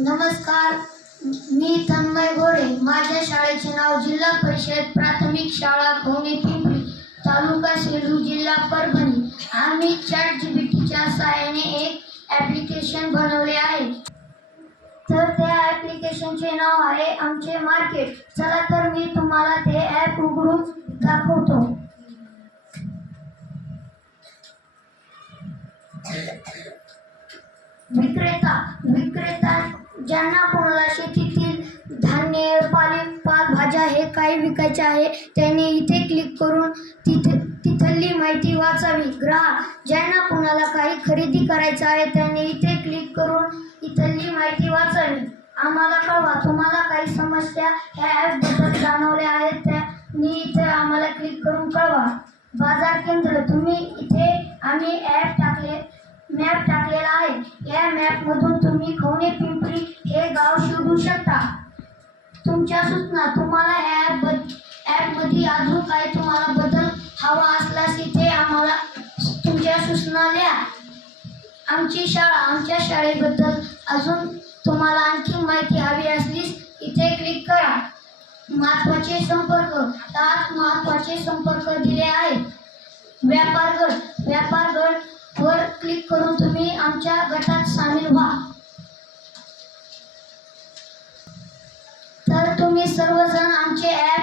नमस्कार मी तन्मय गोरे. माझ्या शाळेचे नाव जिल्हा परिषद प्राथमिक शाळा कोणी पिंपरी तालुका सेलू जिल्हा परभणी. आम्ही चॅट जीबीटीच्या सहाय्याने एक ॲप्लिकेशन बनवले आहे. तर त्या ॲप्लिकेशनचे नाव आहे आमचे मार्केट. चला तर मी तुम्हाला ते ॲप उघडून दाखवतो. विक्रेता विक्रेता ज्यांना कोणाला शेतीतील धान्य पाले पालभाज्या हे काही विकायचे आहे त्यांनी इथे क्लिक करून तिथे तिथली माहिती वाचावी. ग्राहक ज्यांना कोणाला काही खरेदी करायचं आहे त्यांनी इथे क्लिक करून इथली माहिती वाचावी. आम्हाला कळवा तुम्हाला काही समस्या ह्या ॲपबद्दल जाणवल्या आहेत त्यांनी इथे आम्हाला क्लिक करून कळवा. बाजार केंद्र तुम्ही इथे आम्ही ॲप टाकले मॅप टाकलेला आहे. या मॅपमधून गाव शोधू शकता. तुमच्या सूचना तुम्हाला ॲप ॲपमध्ये अजून काही तुम्हाला बदल हवा असल्यास इथे आम्हाला तुमच्या सूचना द्या. आमची शाळा आमच्या शाळेबद्दल अजून तुम्हाला आणखी माहिती हवी असलीस इथे क्लिक करा. महत्त्वाचे संपर्क सात महत्त्वाचे संपर्क दिले आहेत. व्यापार गट व्यापार गट वर क्लिक करून तुम्ही आमच्या गटात सामील व्हा. सर्वजण आमचे ॲप